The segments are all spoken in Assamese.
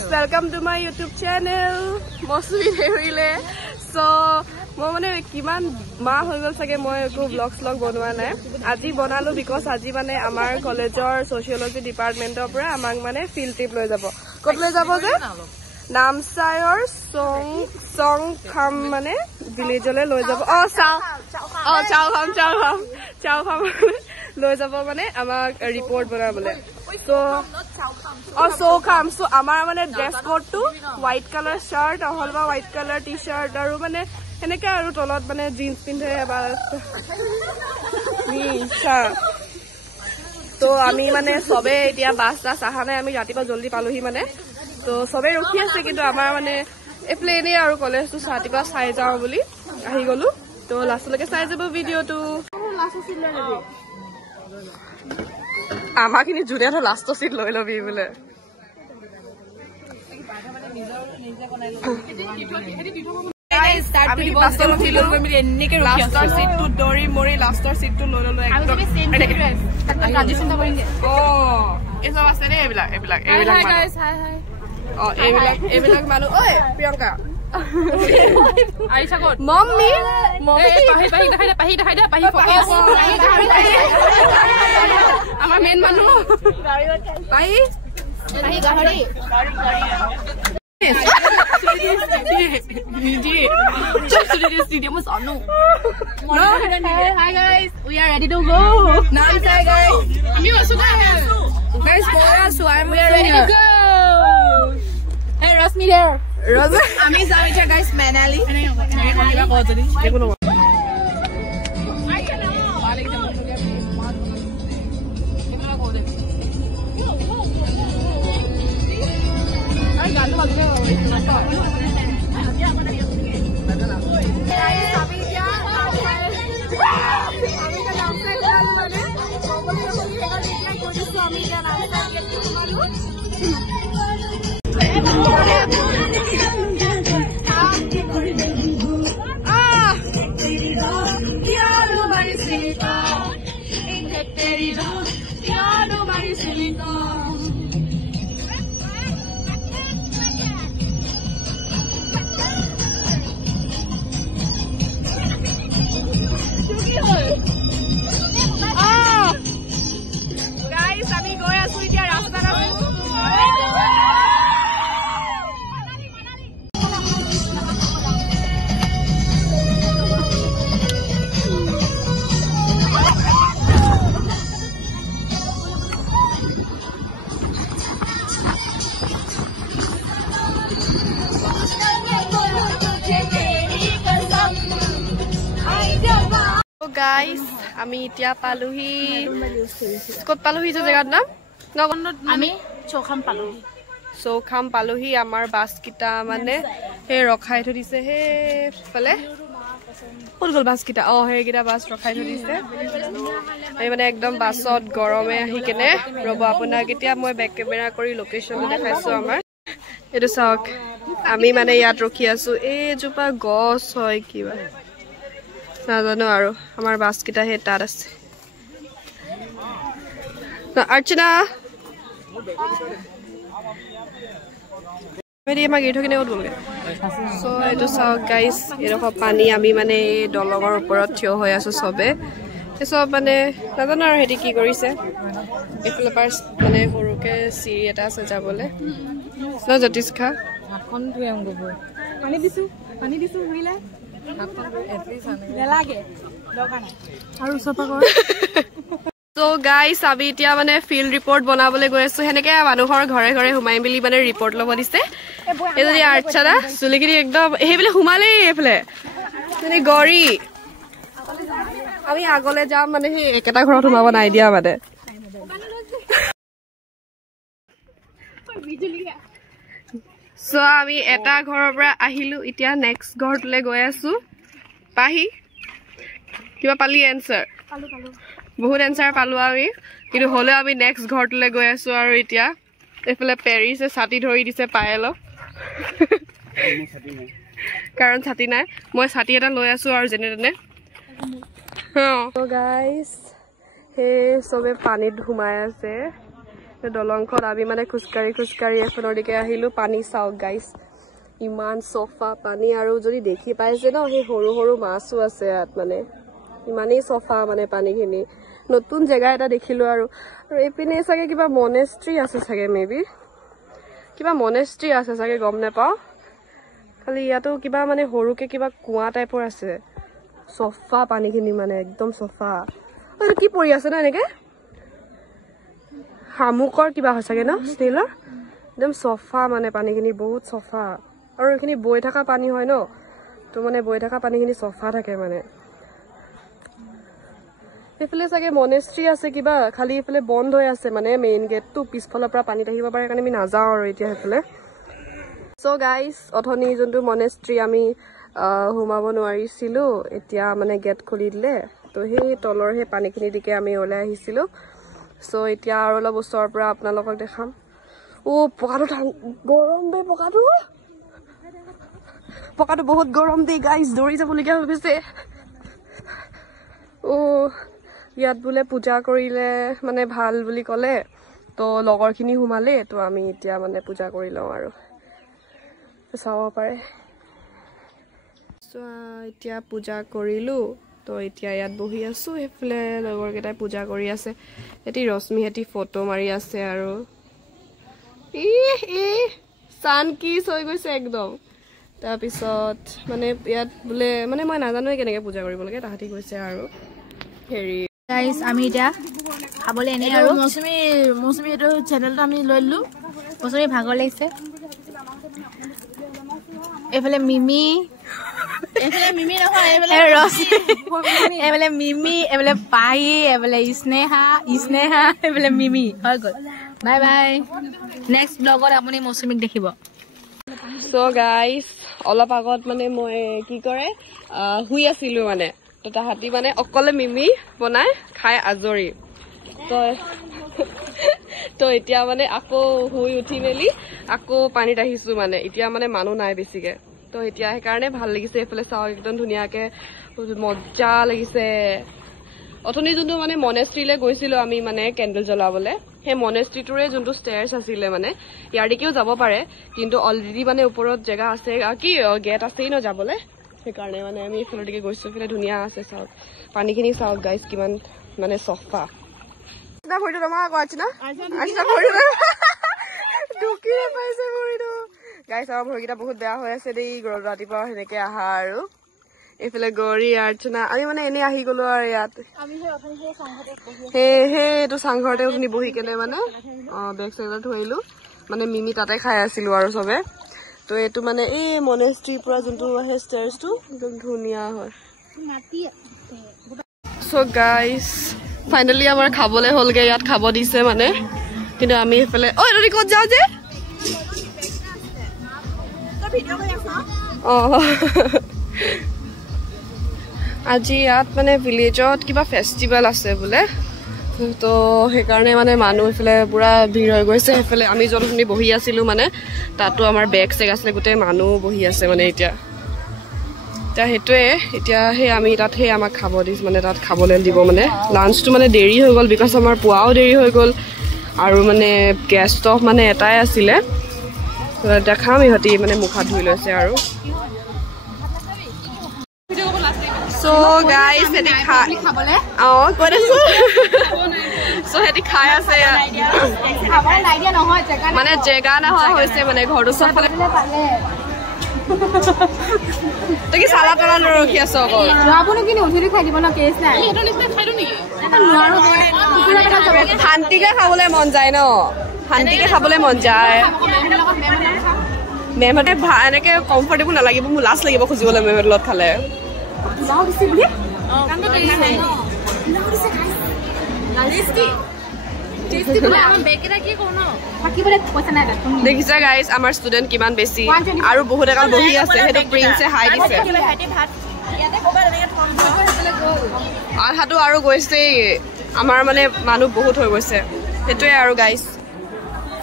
guys, welcome to my YouTube channel. Mostly herile. So, মই মানে কিমান মাহ হৈ গল সাগে মই একো ব্লগ বনোৱা নাই আজি বনালো because আজি মানে আমাৰ কলেজৰ সোশিয়োলজি ডিপাৰ্টমেন্টৰ পৰা আমাক মানে ফিল্ড ট্ৰিপ লৈ যাব কত লৈ যাব যে নামচাইৰ সংখাম মানে ভিলেজলৈ লৈ যাব চাও খাম লৈ যাব মানে আমাক ৰিপৰ্ট বনাবলে so আমাৰ মানে ড্ৰেছ কোড টো হোৱাইট কালাৰ শাৰ্ট অহলবা হোৱাইট কালাৰ টি-শাৰ্ট আৰু মানে এনেকে আৰু তলত মানে জিন্স পিন্ধে বা তো আমি মানে সবে এতিয়া বাস আহা নাই আমি ৰাতিপুৱা জলদি পালোহি মানে তো সবে ৰখি আছে কিন্তু আমাৰ মানে প্লেনে আৰু কলেজটো ৰাতিপুৱা চাই যাওঁ বুলি আহি গলো তো লাষ্টলৈকে চাই যাব ভিডিঅ'টো আমাৰ কিনি জুনিয়ৰ লাষ্টৰ সিট লৈ লবি বোলে লাষ্টৰ সিটটো লৈ ললো এইবিলাক মানুহ ঐ প্ৰিয়ংকা মম্মি আমাৰ মেইন মানুহ Hi guys, we are ready to go. Namsai guys. Guys, we are ready to go. Hey, Rosmi there. Rosmi. Ami Savicha guys, Manali. Guys, আমি এতিয়া পালোহি কত পালোহি যে জায়গাৰ নাম নগন্নত আমি চৌখাম পালোহি আমাৰ বাস কিটা মানে হে ৰখাই থৈ দিছে হে ফালে কত গল বাস কিটা হে কিটা বাস ৰখাই থৈ দিছে আমি মানে একদম বাসত গৰমে আহি কেনে ৰব আপোনাক এতিয়া মই বেক কেমেৰা কৰি লোকেশন দেখাইছো আমাৰ এটো চাওক আমি মানে ইয়াত ৰখি আছো এই জোপা গছ হয় কিবা নাজানো আৰু আমাৰ বাস কিটা হে তাত আছে अर्चना मेरी मां गेट होके बोल गए सो एटो साउ गाइस एरख पानी आमी माने दलगर ऊपरत थियो होय आसु सबे ए सब माने नाजानो आरो हेति की करिसे एफले पार्स माने हरुके सिरि एटा আছে যাবলে ন জতিস খা হাতখন ধুয়াম গব পানি দিছু হইলা হাতখন এটলিস্ট আনে নেলাগে দৰকাৰ নাই আৰু সপা কৰ So guys, আমি এতিয়া মানে ফিল্ড ৰিপৰ্ট বনাবলৈ গৈ আছো হেনেকে মানুহৰ ঘৰে ঘৰে হুমাই মিলি মানে ৰিপৰ্ট লব দিছে এজনী আৰ্চাদা চুলিখিনি একদম হেইবলে হুমালে এফলে মানে গৰি আমি আগলে যাম মানে হে একেটা ঘৰত হুমাব নাই দিয়া মানে সো আমি এটা ঘৰৰ পৰা আহিলো এতিয়া নেক্সট ঘৰটোলে গৈ আছো পাহি কিবা পালি এনসাৰ পালো বহুত এনসাৰ পালো আমি কিন্তু হলে আমি নেক্সট ঘৰটোলে গৈ আছো আৰু এতিয়া এফালে পেৰিছে ছাতি ধৰি দিছে পায়েল কাৰণ ছাতি নাই মই ছাতি এটা লৈ আছো আৰু জেনে জেনে So guys, hey, sobe pani dhumai ase. দলংখন আমি মানে খোজকাঢ়ি এখনৰ দিকে আহিলো পানী চাওক গাইস ইমান সফা পানী আৰু যদি দেখি পাইছে ন সেই সৰু সৰু মাছও আছে ইয়াত মানে ইমানেই সফা মানে পানীখিনি নতুন জেগা এটা দেখিলো আৰু এপিনে চাগে কিবা মনেষ্ট্ৰি আছে চাগে মেবি কিবা মনেষ্ট্ৰি আছে চাগে গম নাপাও খালি ইয়াতো কিবা মানে সৰুকে কিবা কুঁৱা টাইপৰ আছে সফা পানীখিনি মানে একদম সফা আৰু কি পৰি আছে না এনেকে হামুকৰ কিবা হৈছাগে ন ষ্টিলৰ একদম সফা মানে পানীখিনি বহুত সফা আৰু এইখিনি বৈ থকা পানী হয় ন তো মানে বৈ থকা পানীখিনি সফা থাকে মানে এফালে চাগে মনেষ্ট্ৰি আছে কিবা খালি এফালে বন্ধ হৈ আছে মানে মেইন গেটটো পিছফালৰ পৰা পানী আহিব পাৰে কাৰণে আমি নাযাওঁ আৰু এতিয়া এফালে সো গাইস অথনি যোনটো মনেষ্ট্ৰি আমি হুমাব নোৱাৰিছিলো এতিয়া মানে গেট খুলি দিলে তো সেই তলৰ সেই পানীখিনি দিকে আমি ওলাই আহিছিলো সো এতিয়া আৰু অলপ ওচৰৰ পৰা আপোনালোকক দেখাম ও পকাটো গৰম বে পকাটো বহুত গৰম দেই গাইস দৌৰি যাবলগীয়া হৈ গৈছে ও ইয়াত বোলে পূজা কৰিলে মানে ভাল বুলি ক'লে তো লগৰখিনি হুমালে তো আমি এতিয়া মানে পূজা কৰি লওঁ আৰু চাব পাৰে এতিয়া পূজা কৰিলো তো এতিয়া ইয়াত বহি আছো এফালে লগৰকেইটাই পূজা কৰি আছে এটি ৰশ্মিহেতি ফটো মাৰি আছে আৰু চান কিছ হৈ গৈছে একদম তাৰপিছত মানে ইয়াত বোলে মানে মই নাজানো কেনেকৈ পূজা কৰিব লাগে তাহাঁতি কৈছে আৰু হেৰি গাইস আমি এটা খাবলৈ এনে আৰু মৌচুমী এইটো চেনেলটো আমি লৈ ললো মৌচুমী ভাগৰ লাগিছে এফালে মিমি নহয় এফালে মিমি এফালে পাহি এফালে স্নেহা এফালে মিমি হৈ গ'ল বাই বাই নেক্সট ব্লগত আপুনি মৌচুমীক দেখিব সো গাইস অলপ আগত মানে মই কি কৰে শুই আছিলো মানে তো তাহাঁতি মানে অকলে মিমি বনাই খাই আজৰি তো এতিয়া মানে আকৌ শুই উঠি মেলি আকৌ পানীত আহিছো মানে এতিয়া মানে মানুহ নাই বেছিকে তো এতিয়া সেইকাৰণে ভাল লাগিছে এইফালে চাওক একদম ধুনীয়াকে মজা লাগিছে অথনি যোনটো মানে মনেষ্ট্ৰিলৈ গৈছিলো আমি মানে কেণ্ডেল জ্বলাবলৈ সেই মনেষ্ট্ৰিটোৰে যোনটো ষ্টেয়াৰ্ছ আছিলে মানে ইয়াৰ দিকেও যাব পাৰে কিন্তু অলৰেডি মানে ওপৰত জেগা আছে কি গেট আছেই ন যাবলৈ সেইকাৰণে মানে আমি এইফালৰ দিকে গৈছো এইফালে ধুনীয়া আছে চাওক পানীখিনি চাওক গাইজ কিমান মানে চফা ভৰিটো তোমাৰ আকৌ আছে না ঢুকি পাইছে ভৰিটো গাইজ আমাৰ ভৰিকেইটা বহুত বেয়া হৈ আছে দেই ৰাতিপুৱা সেনেকে আহা আৰু এইফালে গৌৰী অৰ্চনা আমি মানে এনেই আহি গলো আৰু ইয়াত সেইটো চাংঘৰতে উঠনি বহি কেনে মানে বেগ চেগত থৈলো মানে মিমি তাতে খাই আছিলো আৰু চবে তো এইটো মানে এই মনেষ্ট্ৰিৰ পৰা যোনটো আহে ষ্টেয়াৰ্ছটো একদম ধুনীয়া হয় সো গাইজ ফাইনেলি আমাৰ খাবলৈ হ'লগে ইয়াত খাব দিছে মানে কিন্তু আমি সেইফালে ক'ত যাওঁ যে আজি ইয়াত মানে ভিলেজত কিবা ফেষ্টিভেল আছে বোলে তো সেইকাৰণে মানে মানুহ এইফালে পুৰা ভিৰ হৈ গৈছে সেইফালে আমি যোনখিনি বহি আছিলো মানে তাতো আমাৰ বেগ চেগ আছিলে গোটেই মানুহ বহি আছে মানে এতিয়া সেইটোৱে এতিয়া সেই আমি তাত সেই আমাক খাব দিছে মানে তাত খাবলৈ দিব মানে লাঞ্চটো মানে দেৰি হৈ গ'ল বিকজ আমাৰ পুৱাও দেৰি হৈ গ'ল আৰু মানে গেছ ষ্টভ মানে এটাই আছিলে এতিয়া খাম ইহঁতি মানে মুখত ধুই লৈছে আৰু So guys, headi khai khabole koi asu so headi khai ase khabole idea nohoy jega mane jega na hoise mane ghortu sob phale to ki sala tala rokhi aso ko apuni kini uthiri khai dibo na case nai eto nisna khai do niki eta nuaro kupura kata jabe hantike khabole mon jay no hantike khabole mon jay memate eneke comfortable na lagibo mu last lagibo khujibole memate lot khale Now this is it. Kanto tasty. Now this is tasty. Tasty bole amar bekera ki kono. Baki bole poisa nai rakho. Dekhisa guys amar student kiman beshi aru bahut ekal bohi ase hetu prince hai dise. Hati bhat. Yate kobar eneke thom hosele gol. Ar hatu aru goise amar mane manu bahut hoi goise. Hetue aru guys.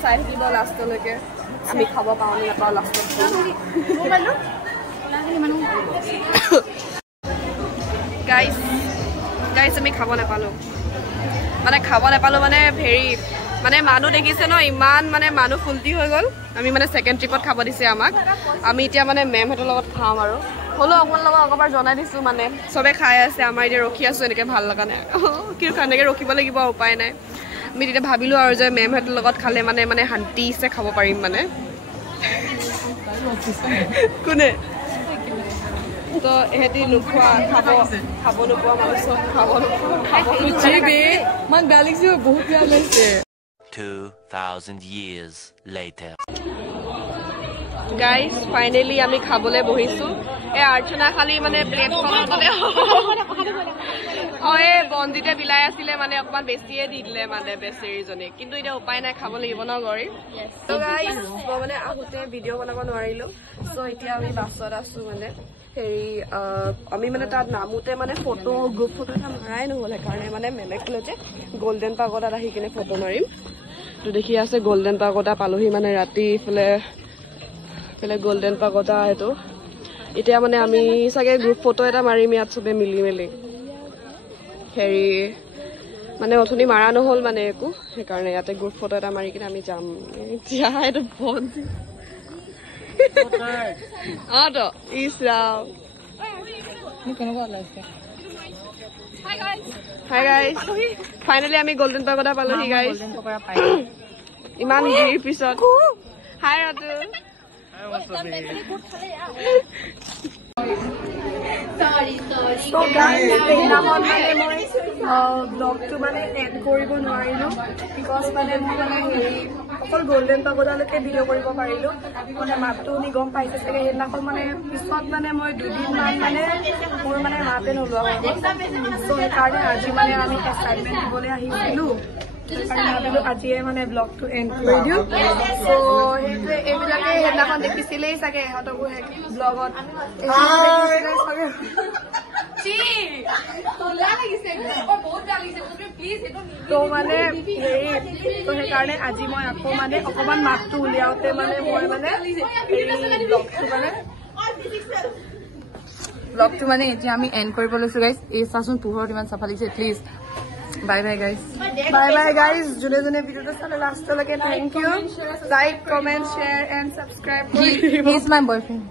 Sai dibo last leke ami khaba paau na paau last. Mobile manu guys আমি খাব নাপালো মানে হেৰি মানে মানুহ দেখিছে ন ইমান মানে মানুহ ফুলটি হৈ গ'ল আমি মানে সেকেন্ড ট্ৰিপত খাব দিছে আমাক আমি এতিয়া মানে মেমহঁতৰ লগত খাম আৰু হলো অকমান লগত অকবাৰ জনাই দিছো মানে সবে খাই আছে আমাৰ এতিয়া ৰখি আছো এনেকে ভাল লগা নাই কিয় খানেকে ৰখিব লাগিব উপায় নাই আমি তেতিয়া ভাবিলো আৰু যে মেমহঁতৰ লগত খালে মানে মানে শান্তিছে খাব পাৰিম মানে কোনে তো এহেতি নোখোৱা খাব নোপোৱা মানুহ চব খাব মান বেয়া লাগিছে বহুত বেয়া লাগিছে 2000 years later guys finally আমি খাবলে বহিছো এ আৰ্চনা খালি মানে প্লেটখনত ওয়ে বন্দিতে বিলাই আছিলে মানে অকমান বেছিয়ে দি দিলে মানে বেচেৰিজনে কিন্তু এটা উপায় নাই খাব লাগিব ন গৰি সো গাইস মই মানে আহোতে ভিডিও বনাব নোৱাৰিলো সো এতিয়া আমি বাছত আছো মানে হেৰি আমি মানে তাত নামুতে মানে ফটো গ্ৰুপ ফটো এটা মাৰাই নহ'লে কাৰণে মানে মেমে ক'লে যে গোল্ডেন পাগোডাত আহি কিনে ফটো মাৰিম তো দেখি আছে গোল্ডেন পাগোডা পালোহি মানে ৰাতি ইফালে গোল্ডেন পাগোডা এইটো এতিয়া মানে আমি চাগে গ্ৰুপ ফটো এটা মাৰিম ইয়াত চবে মিলি মেলি হেৰি মানে অথনি মাৰা নহ'ল মানে একো সেইকাৰণে ইয়াতে গ্ৰুপ ফটো এটা মাৰি কিনে আমি যাম এতিয়া এইটো বন্ধ তো ইছৰাম হাই গাইজ ফাইনেলি আমি গোল্ডেন পাগোডা পালোহি গাইজ ইমান দেৰিৰ পিছত হাই ৰাজু So guys, সেইদিনাখন মানে মই ব্লগটো মানে এড কৰিব নোৱাৰিলো বিকজ মানে মই মানে হেৰি অকল গোল্ডেন পাগোডালৈকে ভিডিঅ' কৰিব পাৰিলো মানে মাতটো শুনি গম পাইছে চাগে সেইদিনাখন মানে পিছত মানে মই দুদিনমান মানে মোৰ মানে মাতে নোলোৱা হৈ গ'ল চ' সেইকাৰণে আজি মানে আমি এছাইনমেণ্ট দিবলৈ আহিছিলো সেইকাৰণে ভাবিলো আজিয়ে মানে ব্লগটো এণ্ড কৰি দিওঁ চ' সেইটোৱে এইবিলাকে সেইদিনাখন দেখিছিলেই চাগে ইহঁতকো ব্লগত তো মানে হেৰি তো সেইকাৰণে আজি মই আকৌ মানে অকমান মাতটো উলিয়াওতে মানে মই মানে ব্লগটো মানে এতিয়া আমি এণ্ড কৰিব লৈছো গাইজ এই চাচোন পোহৰত ইমান চাফা লাগিছে please Bye bye guys. June video to last again. Thank you. Like, comment, share, and subscribe. He's my boyfriend.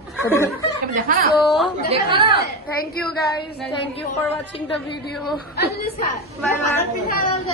So, thank you guys. Thank you for watching the video. Bye bye.